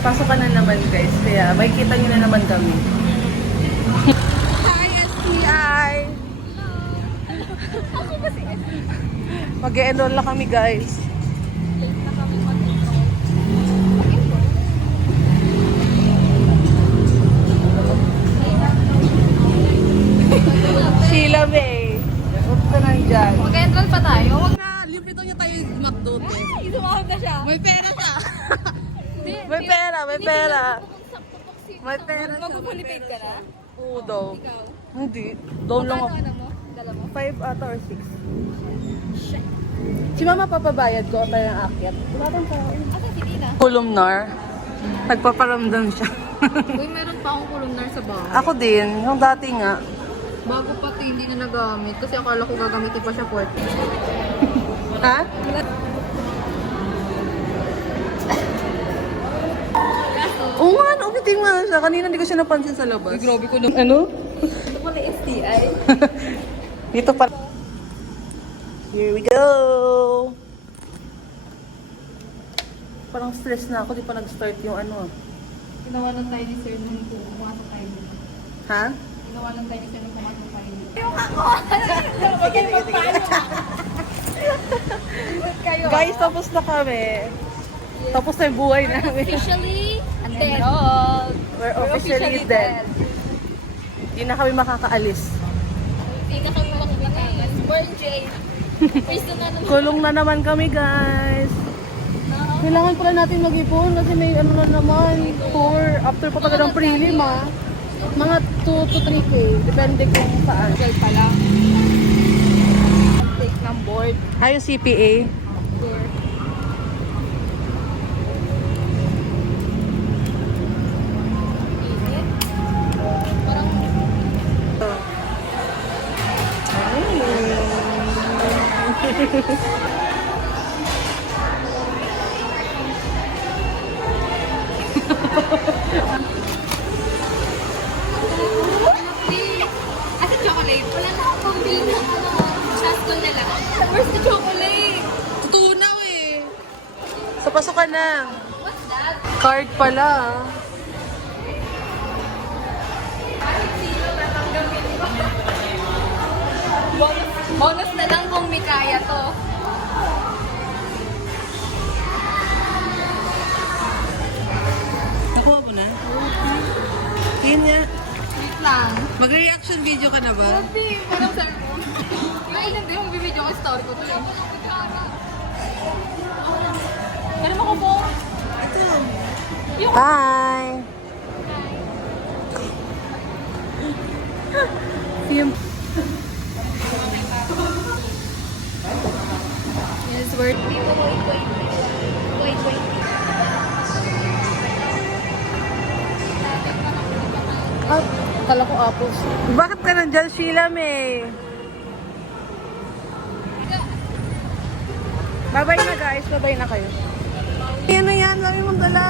Pasok ka na naman guys, kaya makikita nyo na naman kami. Hi STI! Mag-e-enroll na kami guys. Sheila May. Huwag ka nandyan. Mag-enroll pa tayo? Wag Na, libre daw niya tayo McDo. Isumahod na siya. May pera siya. May pera, may pera. May pera siya. Magpupulipid ka na? Oo daw. Ikaw? Hindi. Down lang ako. Ano mo? Dala mo? 5 ata or 6. Si mama papabayad ko tayo ng akyat. Wala bang tao? Asa si Tina? Columnar. Nagpaparamdam siya. Uy, meron pa akong columnar sa bahay. Ako din. Yung dati nga. Bago pati hindi na nagamit. Kasi akala ko gagamitin pa siya for Ha? Oo nga, umiting nga siya. Kanina hindi ko siya napansin sa labas. Uy, grabe ko na. Ano? Ito pala STI. Dito pa. Here we go! Parang stress na ako. Di pa nag-start yung ano. Ginawalan tayo ni Sir nung pumasok tayo dito. Ha? Ginawalan tayo ni Sir nung pumasok tayo dito. Sige, sige, sige. Kayo. Guys, tapos na kami. Tapos na yung buhay namin. Officially dead. We're officially dead. Hindi na kami makakaalis. Hindi na kami makakatakas. Born Jay. First na naman. Kulong na naman kami, guys. Kailangan pala natin mag-ipon kasi may ano na naman, tour. After pa talaga ng prelim, ha? Mga 2 to 3K. Depende kung saan. 12 pa lang. Take ng board. Ay, yung CPA. Tour. Init. Parang asa chocolate? Wala na akong pambili ng ano. Shaston na lang. Where's the chocolate? Tutunaw eh. Sa pasukan na. What's that? Card pala. Bonus na lang kung may kaya to. Nakuha mo na? Yun nga. Wait lang. Mag-reaction video ka na ba? Hindi, parang sir mo. Ngayon hindi mo bibidyo ko story ko to eh. Pero mo ko po. Bye! Yung Yes, word. Wait. Ah, kala ko apples. Bakit ka nandyan, Sheila May? Bye-bye na guys. Bye-bye na kayo. Ano yan? Lami mong dala.